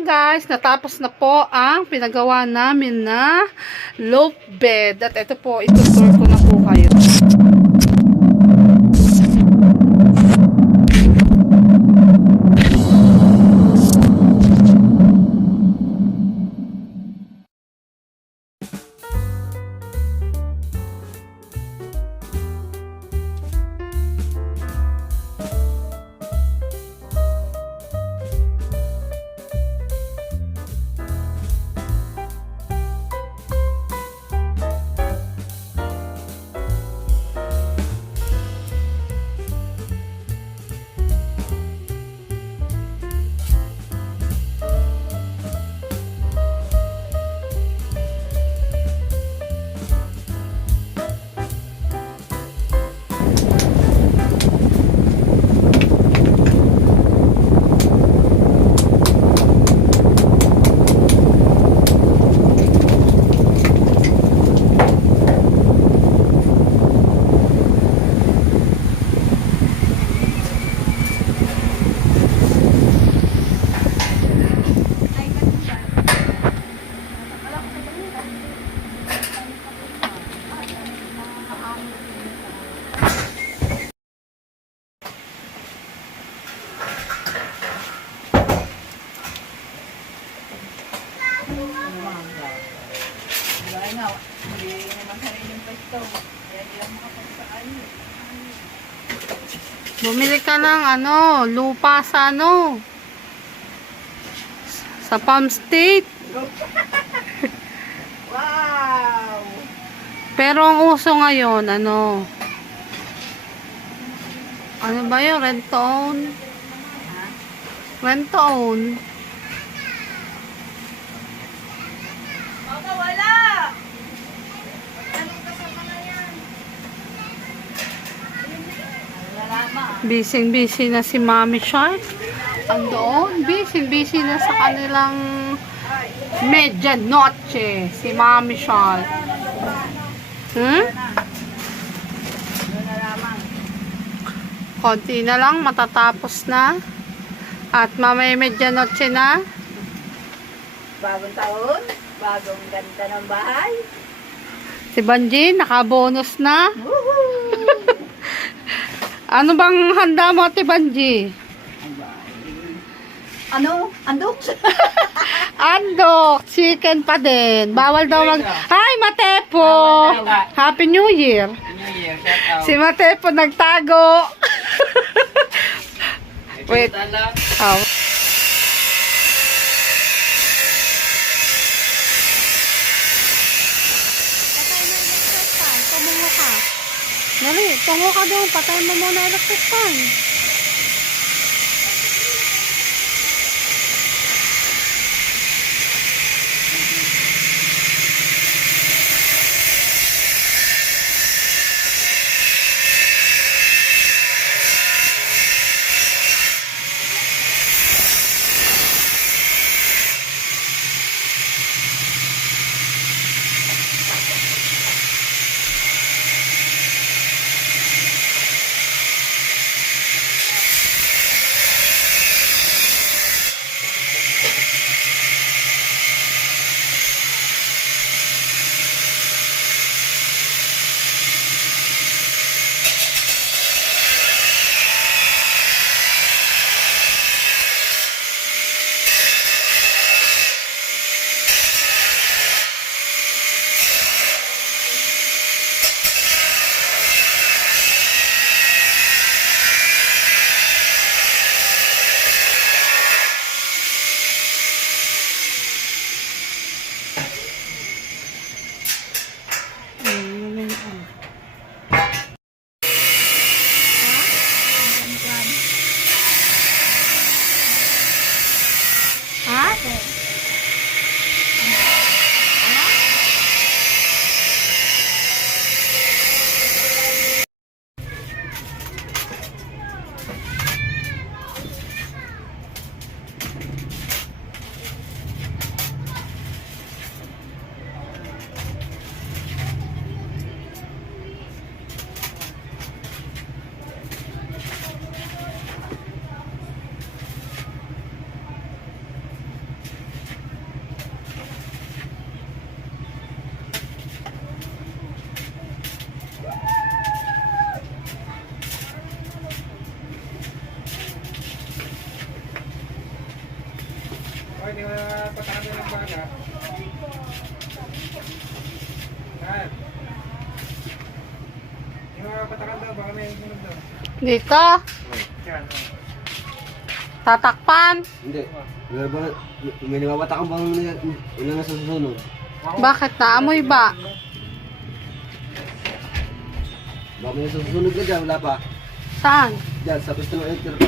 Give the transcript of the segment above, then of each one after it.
Guys, natapos na po ang pinagawa namin na loaf bed. At ito po, itutur ko na po kayo. Bumili ka ng lupa sa sa Palm State. Wow! Pero ang uso ngayon, ano ba yun? Rent to own? Rent to own. Baka wala! Anong kasama na yan? Busy na si Mami Shark. Andoon, busy na sa kanilang medianoche si Mami Shark. Konti na lang, matatapos na. At mamaya medianoche na. Bagong taon, bagong ganda ng bahay. Si Banji, nakabonus na. Woohoo! Ano bang handa mo, Ate Banji? Andok? Andok, chicken pa din. Bawal daw mag... Hi, Matepo! Happy New Year! Si Matepo nagtago. Wait. Oh. Patay mo electric fan. Tumungo ka. Dali, tungo ka doon. Patay mo muna electric fan. Okay, di ba patakan ng baga? Saan? Di ba patakan daw, baka may sunog daw. Dito. Yan, Tatakpan. Hindi. May namawatak ang bang una na sa susunod. Bakit naamoy ba? Baka may susunod ka dyan, wala pa. Saan? Dyan, sa pwesto ng enter pa.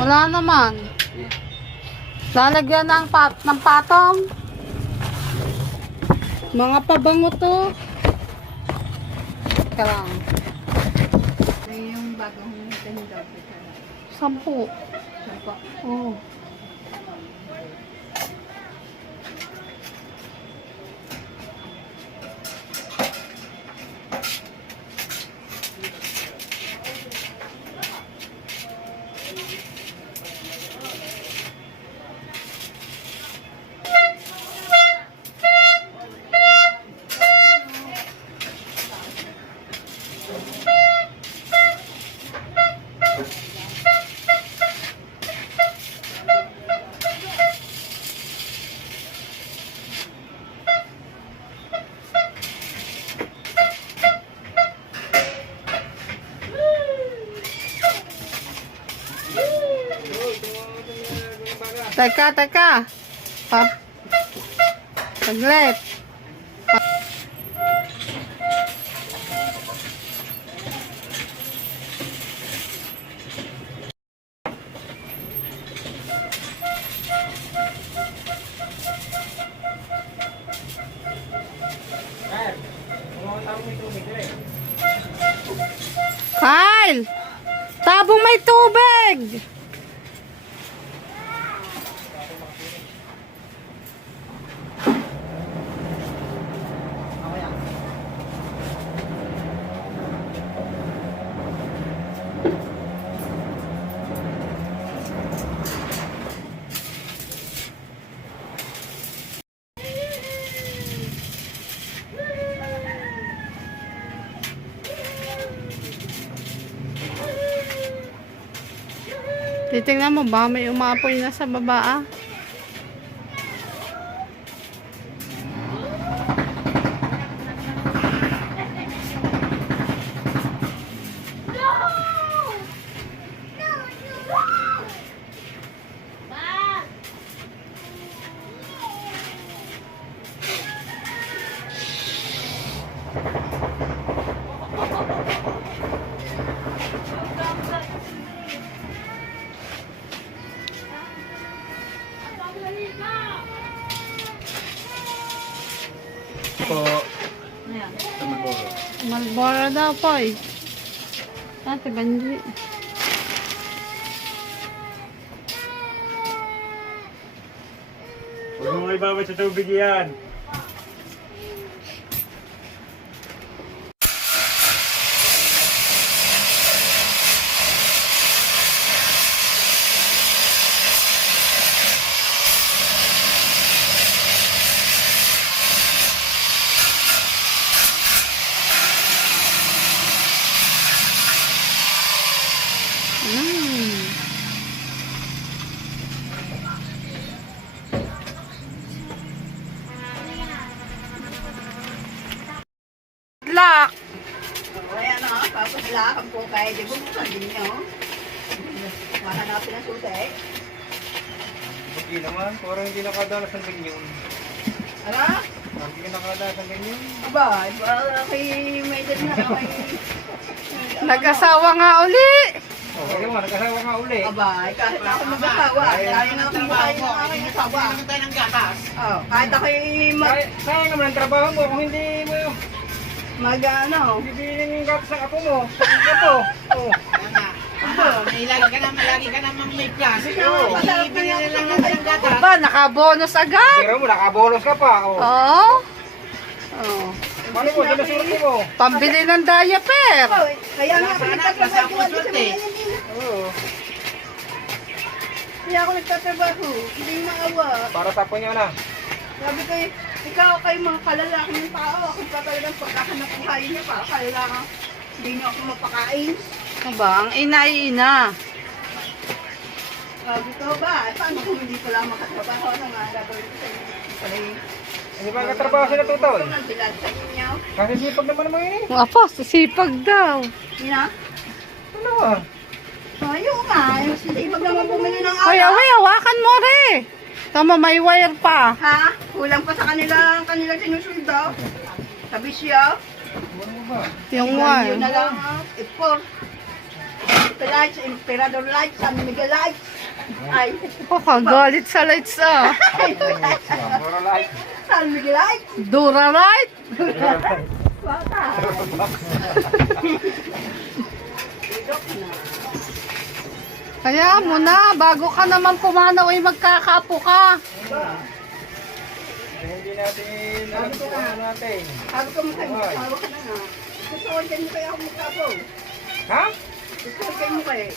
Wala naman. Eh, Lalagyan ng patong. Mga pabango to. Teka lang. Ay, yung bagong tindaw. 10. Sampo. Oh. Teka. Saglit. Kyle, kumakataw may tubig eh. Kyle! Tabong may tubig! Titingnan mo ba may umapoy na sa baba ah? Po. Malboro daw po eh. Ate Banji. Huwag mo ibabad sa tubig yan. Lock! Ayan na, papasilakan po kayo. Di ba buksan din nyo? Mahanapin ang sutek. Hindi naman, parang hindi nakadalas ng ganyan. Ala? Hindi ka nakadalas ng ganyan. Aba, kay may edad na kay... Nag-asawa nga uli! Oh, kaya mo, nagkasawa nga uli. Aba, kahit ako mag-asawa. Kaya nga akong buhay ng aking asawa. Oh, kahit ako'y Sayang naman ang trabaho mo kung hindi mo mag-ano. bibilin yung gatos ng apo mo. Ito. Oh. Lagi ka naman may klase. Oo, masarap na lang ang gata. Ba, naka-bonus agad? Pero mo, nakabolos ka pa. Oh. Oo. Oh. Paano mo, sinusurti mo? Pambili ng diaper. Kaya nga ako nagtatrabaho. Oo. Kaya ako nagtatrabaho. Hindi maawa. Para sa po niyo na. Sabi ko, ikaw kayo mga kalalaki ng tao. Ako pa talagang pagkahanap buhay niya para kalalaki. Hindi niyo ako mapakain. Ano ba? Ang ina ay ina. Sabi ko ba, paano kung hindi ko lang makatrabaho? Ano nga gagawin ko sa inyo? Hindi ba nagkatrabaho sila tutoy? Ito lang sila sa inyo. Kasi sipag naman naman yun eh. Apa, sisipag daw. Sina? Ano ah? Ayun nga, ibag naman bumili ng Ay, ala. away, hawakan mo rin. Tama, may wire pa. Ha? Kulang pa sa kanilang sinusuldo. Sabi siya, Ano ba? Yung yun wire. na lang, for lights, Emperador lights, San Miguel lights. Ay, Oh, kagalit sa lights ah. Puro light. San Miguel lights. Dura light. Bata. Kaya mo na, bago ka naman pumanaw ay magkakapo ka. Kaya hindi natin alam kung ano natin. Sabi ko mo kayo, sabi ka na nga. Susuwagan mo kayo ako magkapo. Ha? Susuwagan mo kayo.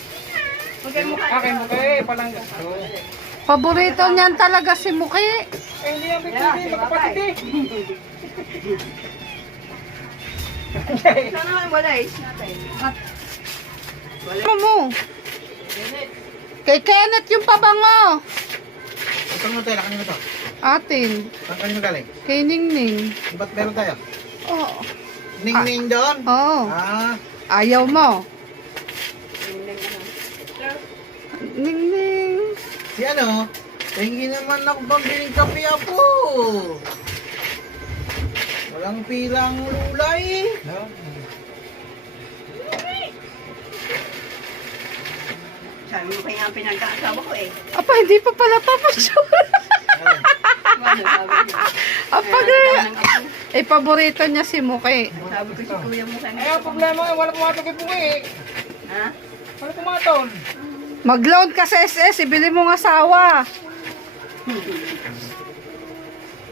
Huwag mo kayo. Akin mo kayo, palang gusto. Paborito niyan talaga si Muki. Eh, hindi yan pwede, magkapatid eh. Sana naman wala eh. Ano mo? Kay Kenneth yung pabango. Ito mo tayo, kanino to? Atin. Saan kanino galing? Kay Ningning. Ba't meron tayo? Oh. Ning-ning doon? Oh. Ah, Ayaw mo. Ningning. si ano? Tingin naman ako pambiling kape ako. Walang pilang lulay. No? Sabi mo kaya ang pinagkaasawa ko eh. Apa, hindi pa pala papasura. Ano sabi niya? Apa, eh, paborito niya si Muki. Sabi ko si kuya mo kaya. Eh, ang problema eh, wala pumatog yung bungi eh. Ha? Wala pumatol. Mag-loan ka sa SS, ibili mo ng asawa.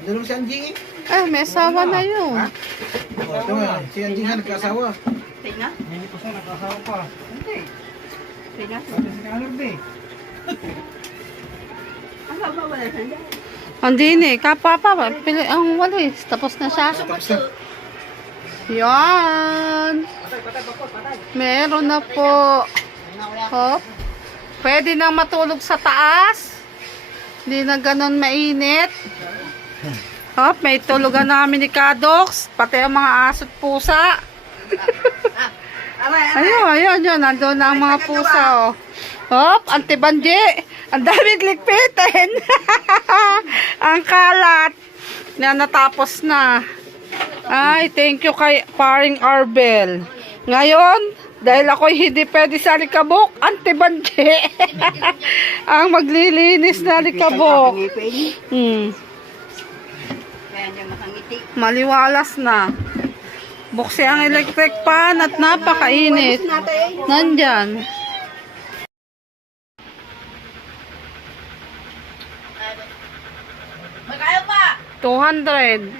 Doon si Anjing eh. Eh, may asawa na yun. Oh, ito nga, si Anjing nga nagkasawa. Tingnan. Hindi ko siya nagkasawa pa. Hindi. Tingnan. Sabi si Kanard eh. Ang haba wala sanda. Hindi ni, kapapa, pili ang walis. Tapos na siya. Tapos na. Yan. Meron na po. Hop. Pwede nang matulog sa taas. Hindi na ganon mainit. Hop, may tulugan namin ni Kadox. Pati ang mga aso't pusa. Aray, aray. Ayun, ayun, yun. Nandun na ang mga pusa, oh. Hop, antibandi. Ang daming likpitin. Ang kalat. Na natapos na. Ay, thank you kay paring Arbel. Ngayon, dahil ako'y hindi pwede sa likabok, antibandi. Ang maglilinis na likabok. Ngipin. Kaya niya makangiti. Maliwalas na. Buksi ang electric pan at napakainit. Natin. Nandyan. Magkaya pa. 200.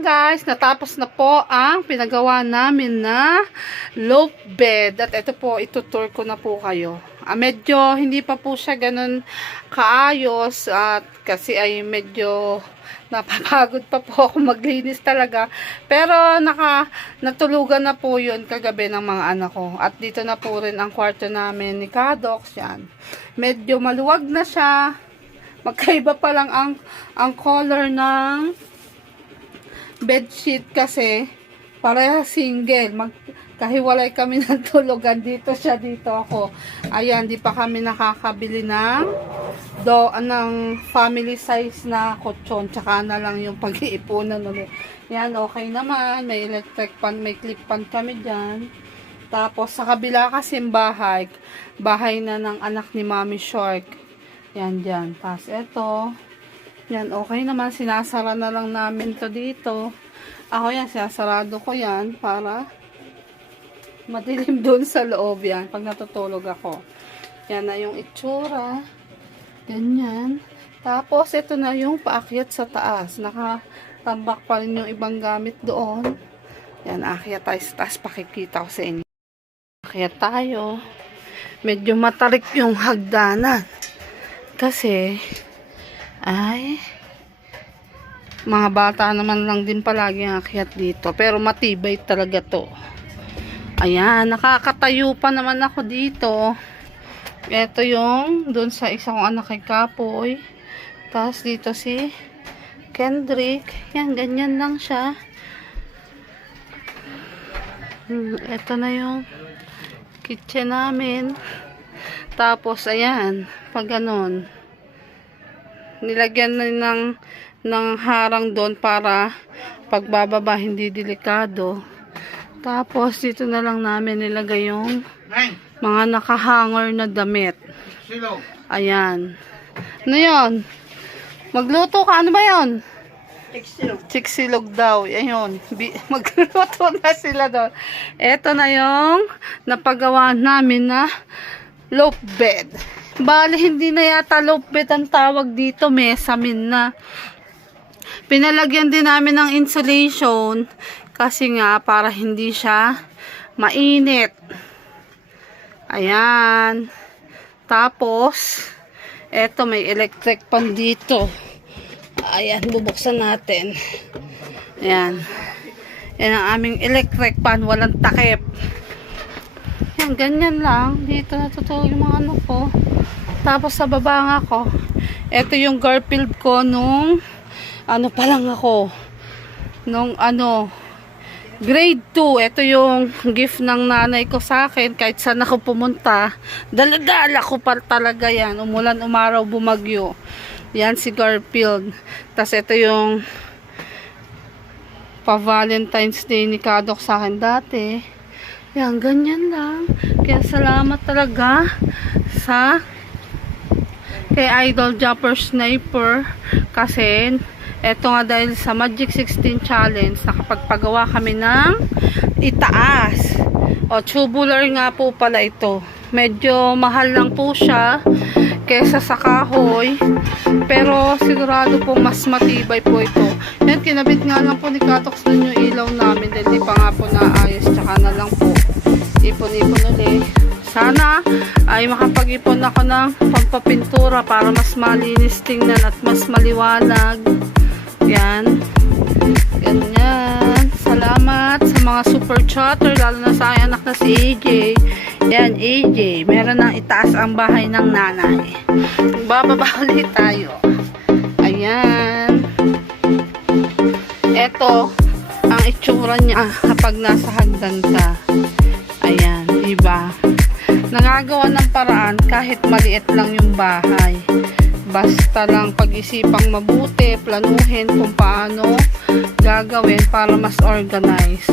Guys, natapos na po ang pinagawa namin na loaf bed. At ito po, itutour ko na po kayo. Medyo hindi pa po siya ganun kaayos at kasi ay medyo napapagod pa po ako maglinis talaga. Pero natulugan na po yun kagabi ng mga anak ko. At dito na po rin ang kwarto namin ni Kadox. Yan. Medyo maluwag na siya. Magkaiba pa lang ang color ng bedsheet kasi pareha single. Magkahiwalay kami ng tulugan. Dito siya, dito ako. Ayan, di pa kami nakakabili ng family size na kutsyon. Tsaka na lang yung pag-iipunan ulit. Yan, okay naman. May electric pan, may clip pan kami dyan. Tapos, sa kabila kasi bahay, bahay na ng anak ni Mommy Shark. Yan, dyan. Tapos, eto. Yan, okay naman. Sinasara na lang namin to dito. Ako yan, sinasarado ko yan para madilim doon sa loob yan pag natutulog ako. Yan na yung itsura. Ganyan. Tapos, ito na yung paakyat sa taas. Nakatambak pa rin yung ibang gamit doon. Yan, aakyat tayo sa taas. Pakikita ko sa inyo. Aakyat tayo. Medyo matarik yung hagdanan. Kasi, ay, mga bata naman lang din palagi ang aakyat dito. Pero matibay talaga to. Ayan, nakakatayo pa naman ako dito. Ito yung doon sa isa kong anak kay Kapoy. Tapos dito si Kendrick. Yan, ganyan lang siya. Ito na yung kitchen namin. Tapos, ayan, pag ganon, nilagyan na ng harang doon para pagbababa hindi delikado. Tapos, dito na lang namin nilagay yung mga nakahanger na damit. Ayan. Ano yun? Magluto ka. Ano ba yun? Chiksilog daw. Ayun. Magluto na sila doon. Ito na yung napagawa namin na loaf bed. Bali, hindi na yata loaf bed ang tawag dito. Mesamin na. Pinalagyan din namin ng insulation kasi nga para hindi siya mainit. Ayan. Tapos, eto may electric pan dito. Ayan, bubuksan natin. Ayan. Yan ang aming electric pan. Walang takip. Yan, ganyan lang. Dito natutulog yung mga ano ko. Tapos sa baba nga ako. Eto yung Garfield ko nung ano pa lang ako. Nung ano, grade 2, ito yung gift ng nanay ko sa akin. Kahit saan ako pumunta, daladala ko pa talaga yan. Umulan, umaraw, bumagyo. Yan si Garfield. Tapos ito yung pa-Valentine's Day ni Kadok sa akin dati. Yan, ganyan lang. Kaya salamat talaga sa kay Idol Jumper Sniper. Kasi eto nga dahil sa Magic 16 Challenge, nakapagpagawa kami ng itaas. O, tubular nga po pala ito. Medyo mahal lang po siya kesa sa kahoy. Pero sigurado po mas matibay po ito. Yan, kinabit nga lang po ni Katox dun yung ilaw namin. Dahil di pa nga po naayos. Tsaka na lang po ipon-ipon ulit. Sana ay makapag-ipon ako ng pagpapintura para mas malinis tingnan at mas maliwanag. Yan. Ganyan. Salamat sa mga super chatter, lalo na sa aking anak na si AJ. Yan, AJ. Meron nang itaas ang bahay ng nanay. Bababa ulit tayo. Ayan. Ito, ang itsura niya kapag nasa hagdan ka. Ayan, diba? Nangagawa ng paraan kahit maliit lang yung bahay. Basta lang pag-isipang mabuti, planuhin kung paano gagawin para mas organized.